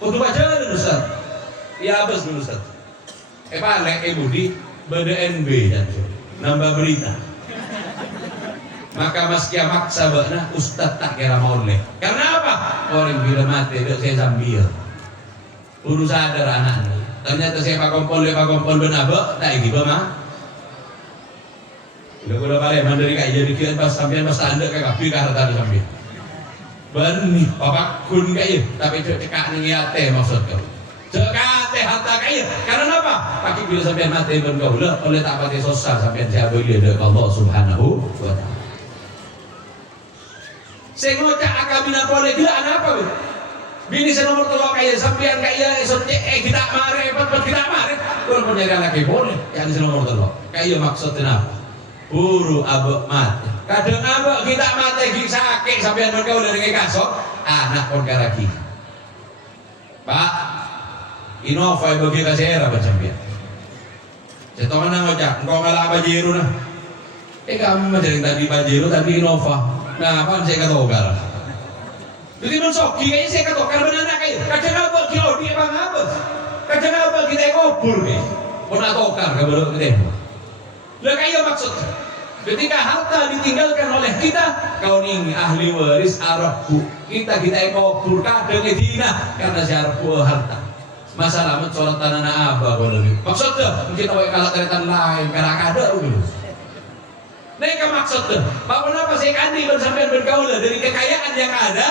Untuk baca dulu Ustaz. Ya abis dulu Ustaz. Balik Budi BDNB dan nambah berita. Maka mas kia maksa bakna Ustaz tak kira molek. Karena apa? Orang bila mati dek saya sambil. Uru sadar anaknya. Ternyata saya pak kompol benar tak iki mah. Bila balik mandiri kayak jadi kian pas sampean pas tanda kayak kapi ka harta sambil. Berni bapak kun kayak tapi cekak ngiate maksud kau. Cekate harta kaya. Karena apa? Pakai bila sampai mati bergaula oleh tak pakai sosial sampai saya boleh dari Allah Subhanahu wa taala. Saya ngocak akabina boleh gila apa bu? Bini saya nomor 3 kaya sampean kaya esok kita mare kita mare. Kalau penyari lagi boleh yang saya nomor 3. Kaya maksudnya apa? Buru abek mati. Kadang abek kita mati kita sakit sampean bergaula dengan kasok anak pun karaki. Pak Innova bagi kasera macam dia. Saya tahu mana ngocak, engkau ngalah Pajero nah. Kamu macam tadi Pajero tadi Innova. Nah, apa saya kata ogar. Jadi mensoki kayaknya saya kata ogar benar kayak. Kadang apa kita dia bang apa? Kadang apa kita ngobur nih. Pun atau ogar kebaru kita. Lah kayak maksud. Ketika harta ditinggalkan oleh kita, kau nih ahli waris Arabku. Kita ngobur kadang edina karena si Arabku harta. Masalah mencolot tanah apa kalau lebih maksudnya mungkin tahu kalau tarikan lain karena ada dulu. Mereka maksudnya bahwa kenapa saya kandi bersampai bergaul dari kekayaan yang ada,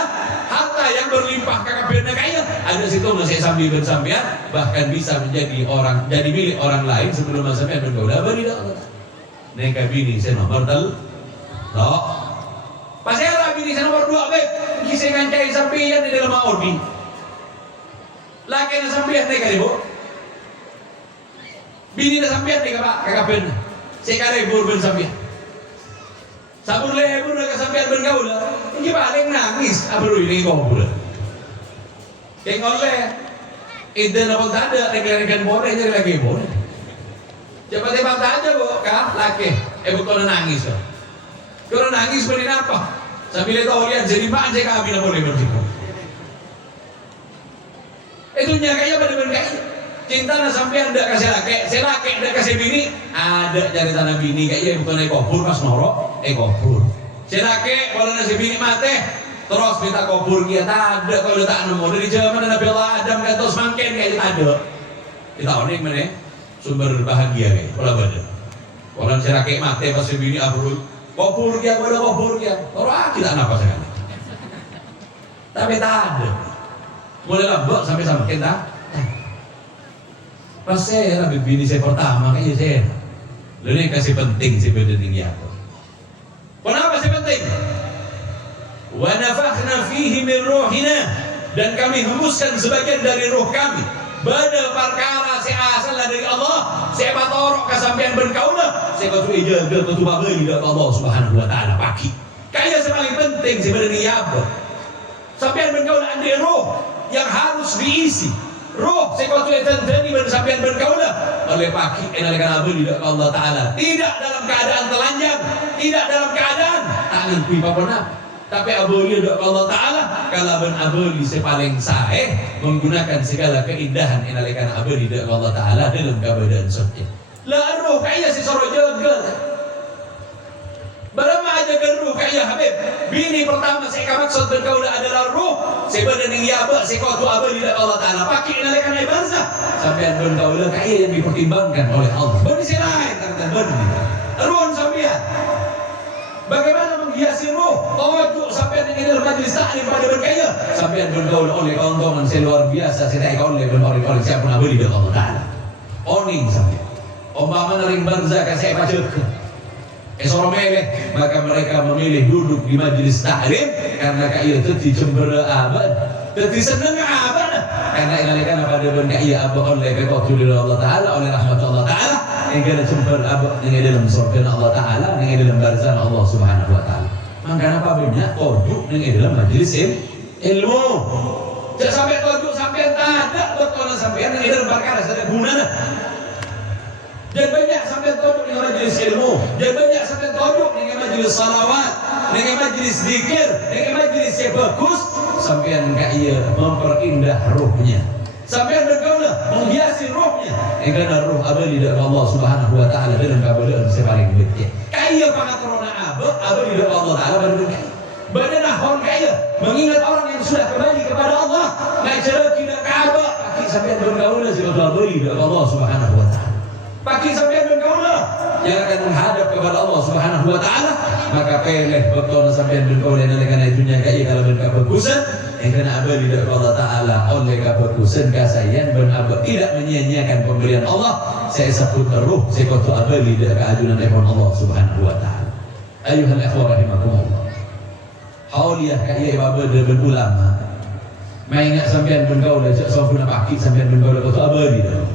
harta yang berlimpah kakaknya kaya ada situ masih sambil bersambian bahkan bisa menjadi orang jadi milik orang lain sebelum sampai bergaul beri dah. Mereka bini saya nomor tel, toh. Pasal bini saya nomor 2 beb, kisah ngancai sampian di dalam Audi. Laki na sampian nih kali bu, bini na sampian nih kakak ben, sekali ben sampian, sabun lebur na kasampian ben kau lah, ini paling nangis, abang ini kau pula, kengol le, ide na pun tak ada, rekan boleh jadi lagi boleh, cepat cepat aja bu, kah laki, bukan nangis, kau nangis beri apa, sambil tahu lihat jadi mak saya kami na boleh berjumpa. Itu nyakanya benar-benar kayak cinta na sampean ndak kasih laki, saya laki ndak kasih bini, ada cari tanah bini kayaknya bukan ekobur pas norok, ekobur. Saya laki kalau nasi bini mati, terus minta kubur dia tak ada kalau tak nemu dari zaman Nabi Allah Adam kan terus makin kayak ada. Kita orang mana sumber bahagia kayak kalau ada. Orang saya laki mati pas bini abur kubur dia, terus kita apa sekali. Tapi tak ada. Mulai lambok sampai sama kita. Pas saya bini saya pertama kayaknya saya. Lalu yang kasih penting sih bedanya aku. Kenapa sih penting? Wa nafakhna fihi min ruhina, dan kami hembuskan sebagian dari ruh kami. Bada perkara saya asal dari Allah. Saya batorok kasampian berkaulah. Saya kau jaga kau babeli dari Allah Subhanahu wa taala pagi. Kayak paling penting sebenarnya apa? Sampian berkaulah ada roh yang harus diisi. Roh sekuatu tenteni bersampian berkaulah oleh pagi enalikan abadi dari Allah Taala. Tidak dalam keadaan telanjang, tidak dalam keadaan tangan kui papona, tapi abadi dari Allah Taala kalaban abadi sepaling sae menggunakan segala keindahan enalikan abadi dari Allah Taala dalam keadaan suci. La roh kaya si soro jaga. Habib, bini pertama saya maksud berkaulah adalah ruh. Saya berdening ya abah, saya kau tu abah lidah Allah Ta'ala. Pakai nalakan air barzah. Sampai berkaulah kaya yang dipertimbangkan oleh Allah. Benih saya lain, kata benih. Ruh sampean. Bagaimana menghiasi ruh? Tawaduk sampean ini dalam majlis taklim pada berkaya. Sampean bergaul oleh kawan-kawan saya luar biasa. Saya tak oleh bergaul siapa pun abah lidah Allah Ta'ala. Oning sampean. Umpama ring barzah kasih pajak. Esok meleh, maka mereka memilih duduk di majlis taklim karena kaya teti cembera abad, teti senang abad. Karena inalikan pada benda kaya abad oleh kekuatan Allah Taala, oleh rahmat Allah Taala, yang kena cembera abad yang dalam surga Allah Taala, yang dalam barzah Allah Subhanahu Wa Taala. Maka apa banyak duduk yang dalam majlis ilmu. Jangan sampai duduk sampai tak ada betul sampai yang dalam perkara ada guna. Dan banyak sampai toduk dengan majlis ilmu, dan banyak sampai toduk dengan majlis salawat, dengan majlis zikir, dengan majlis yang bagus, sampean kaya memperindah ruhnya, sampean bergaulah menghiasi ruhnya, karena ruh abadi dari Allah Subhanahu Wa Taala dalam keadaan sepaling betul. Kaya pengaturana abadi dari Allah Taala berkaya. Badanah orang kaya mengingat orang yang sudah kembali kepada Allah, ngajar tidak Ka'bah, sampean bergaulah sebagai abadi dari Allah Subhanahu Wa Taala. Pagi sampai berkaulah yang akan menghadap kepada Allah Subhanahu Wa Taala, maka peleh betul sampai berkaulah dengan itunya kaya kalau berkebagusan yang kena abadi dari Allah Taala oleh kebagusan kasayan dan abad tidak menyia-nyiakan pemberian Allah. Saya sebut ruh saya kotu abadi dari keajunan Allah Subhanahu Wa Taala. Ayuhal ikhwah rahimakumullah. Hauliyah kaya abad dan ulama. Maingat sampai berkaulah sempurna pagi sampai berkaulah kotu abadi dari.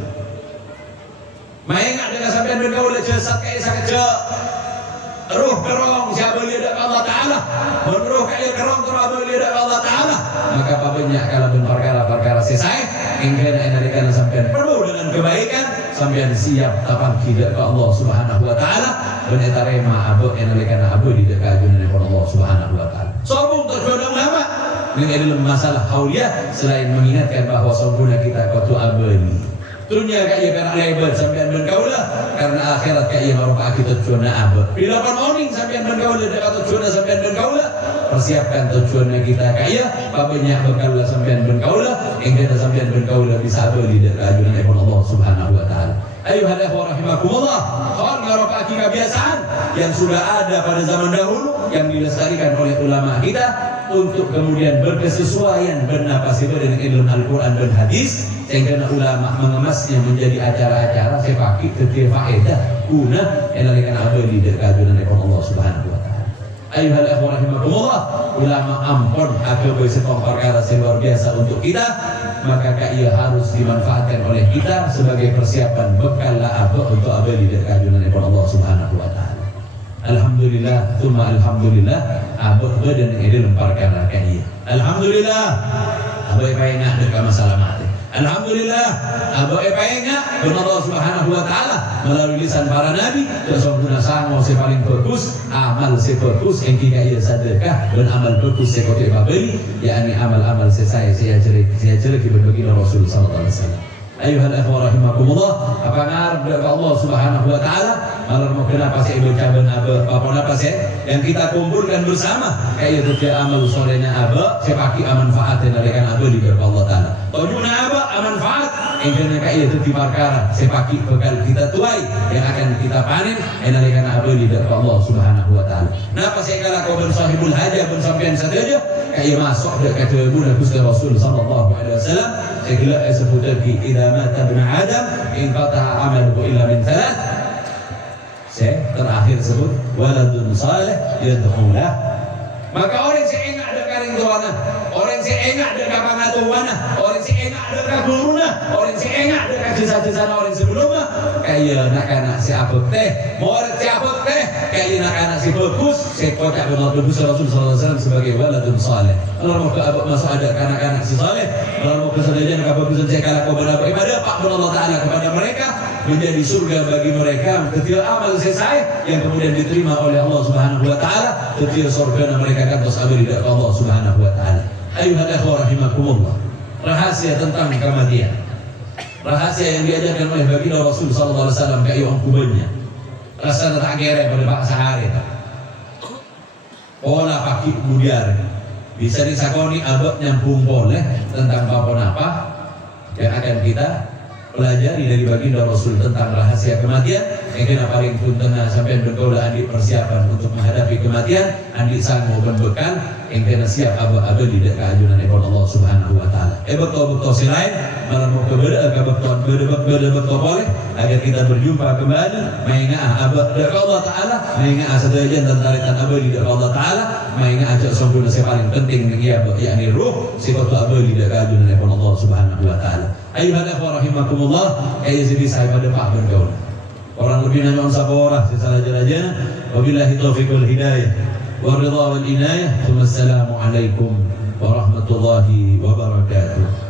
Maingat dengan sampean bergaul jasad kaya saja ruh kerong siapa lihat Allah Ta'ala menruh kaya kerong terlalu lihat Allah Ta'ala, maka apa banyak kalau perkara-perkara selesai hingga enalikan sampean perlu dengan kebaikan sampean siap tapang tidak ke Allah Subhanahu Wa Ta'ala dan etarema abu enalikan abu di dekat ajunan Allah Subhanahu Wa Ta'ala. Sombong terjodong lama dengan dalam masalah hauliyah selain mengingatkan bahawa sombongnya kita kutu abadi. Dunia kaya karena lebar sampean bergaulah karena akhirat kaya maruka kita tujuan abad. Bila oning sampean bergaulah dekat tujuan sampean bergaulah, persiapkan tujuannya kita kaya, banyak bergaulah sampean bergaulah, hingga sampean bergaulah bisa abadi dekat ajunan Allah Subhanahu Wa Taala. Ayuhal ikhwah rahimakumullah, hal maruka kebiasaan yang sudah ada pada zaman dahulu yang dilestarikan oleh ulama kita untuk kemudian berkesesuaian bernapasi dengan ilmu Al-Quran dan Hadis, sehingga ulama mengemasnya menjadi acara-acara sepaki ketia faedah guna enalikan abadi dekat ajunan Allah Subhanahu Wa Taala. Ayuhal ikhwah rahimakumullah, ulama ampun akan sepong perkara luar biasa untuk kita, maka kaya harus dimanfaatkan oleh kita sebagai persiapan bekal untuk abadi dekat ajunan Allah Subhanahu Wa Taala. Alhamdulillah, thumma alhamdulillah, abad badan ini dalam perkara kaya. Alhamdulillah, abad payah dekat masalah mati. Alhamdulillah, abad payah dengan Allah Subhanahu Wa Taala melalui lisan para nabi. Sesungguhnya sangat paling bagus, amal sebagus yang kita ia sedekah dan amal bagus sekolah babeli, yakni amal-amal saya cerita berbagi Rasul Sallallahu Alaihi Wasallam. Ayuhal ikhwah rahimakumullah, apa ngarep dari Allah Subhanahu Wa Taala malam mau kenapa saya ucapan apa sih yang kita kumpulkan bersama kayak itu amal solehnya aba sepaki manfaatnya dari kan aba di Allah Taala tojuna aba manfaat yang kayak itu di perkara sepaki bekal kita tuai yang akan kita panen dari kan aba di Allah Subhanahu Wa Taala. Napa saya kala kau bersahibul hajah pun sampean saja kayak masuk dekat kebunan Gusti Rasul Sallallahu Alaihi Wasallam. Saya kira sebut lagi idza mata ibnu Adam in qata'a amaluhu illa min thalath. Saya terakhir sebut waladun saleh yad'ulah. Maka orang si engak ada karing tuana, orang si engak ada kapangatuana, orang si engak ada kaguruna, orang si engak ada jasa-jasa orang sebelumnya. Kayak nak-anak si abek teh, murid si abek teh, kayak nak-anak si bagus, si kocak benar bagus Rasul Sallallahu Alaihi Wasallam sebagai waladun saleh. Kalau mau ke abek masuk ada anak-anak si saleh, kalau mau ke sedajan kebagusan saya kalah kepada ibadah Pak Allah Taala kepada mereka menjadi surga bagi mereka ketika amal selesai yang kemudian diterima oleh Allah Subhanahu Wa Taala ketika surga mereka akan bersabari dari Allah Subhanahu Wa Taala. Ayuhal ikhwah rahimakumullah, rahasia tentang kematian, rahasia yang diajarkan oleh baginda Rasul Sallallahu Alaihi Wasallam kayu angkubannya rasa tak kere pada Pak Sahari pola kaki budiar bisa disakoni abad nyampung boleh tentang apa yang akan kita pelajari dari baginda Rasul tentang rahasia kematian. Yang kena paling pun tengah sampai bergaula andi persiapan untuk menghadapi kematian, andi sanggup berbekal yang kena siap abad di dekat ajunan Allah Subhanahu Wa Taala. Betul selain malam kepada betul boleh agar kita berjumpa kembali mengingat abad dekat Allah Taala, mengingat satu aja tentang tarikan abad di dekat Allah Taala, mengingat aja sempurna yang paling penting yakni ruh sifat abad di dekat ajunan Allah Subhanahu Wa Taala. Ayuhal ikhwah rahimakumullah, jadi saya pada Pak bergaul. Orang lebih nama sabarah sesalah jelajah. Wabillahi taufiq wal hidayah wa ridha wal inayah. Wassalamu alaikum warahmatullahi wabarakatuh.